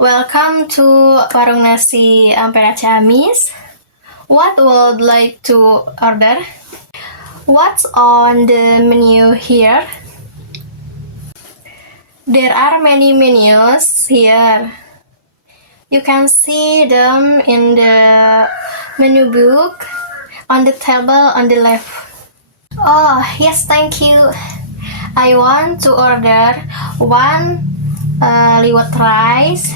Welcome to Warung Nasi Ampera Ciamis. What would like to order? What's on the menu here? There are many menus here. You can see them in the menu book on the table on the left. Oh, yes, thank you. I want to order one liwet rice,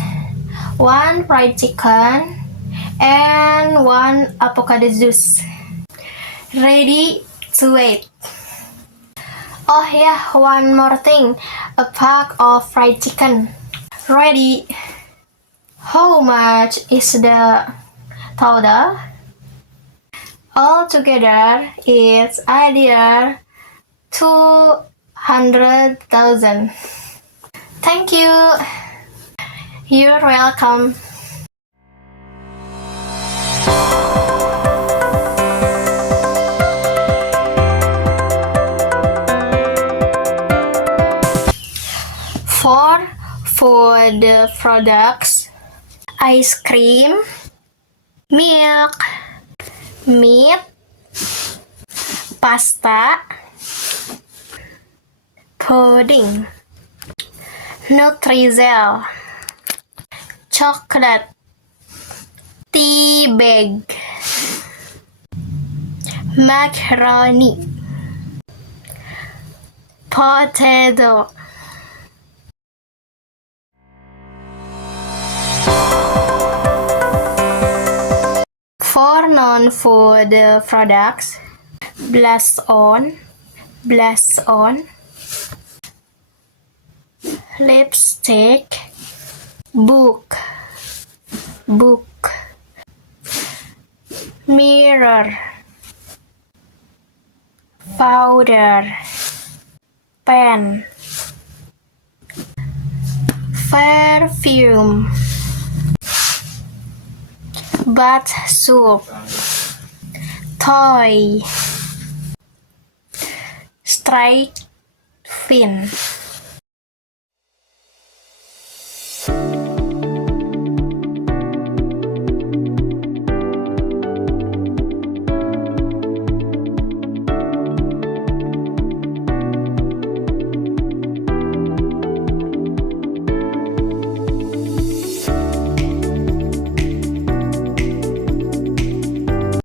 one fried chicken, and one avocado juice. Ready to wait. Oh yeah, one more thing. A pack of fried chicken. Ready. How much is the total? Altogether, it's either 200,000. Thank you. You're welcome. For the products, ice cream, milk, meat, pasta, pudding, Nutrizell, chocolate, tea bag, macaroni, potato. For non-food products, blush on, lipstick, book, mirror, powder, pen, perfume, bath soap, toy, strike fin.